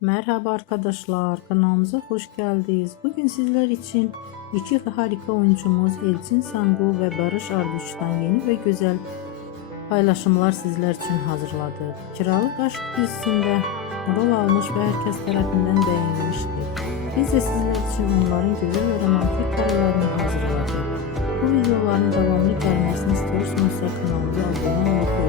Merhaba arkadaşlar, kanalımıza hoş geldiniz. Bugün sizler için iki harika oyuncumuz Elçin Sangu ve Barış Arduç'tan yeni ve güzel paylaşımlar sizler için hazırladık. Kiralık Aşk dizisinde rol almış ve herkes tarafından beğenilmişti. Biz de sizler için onların güzel ve romantik karelerini hazırladık. Bu videoların devamlı gelmesini istiyorsanız kanalımıza abone olmayı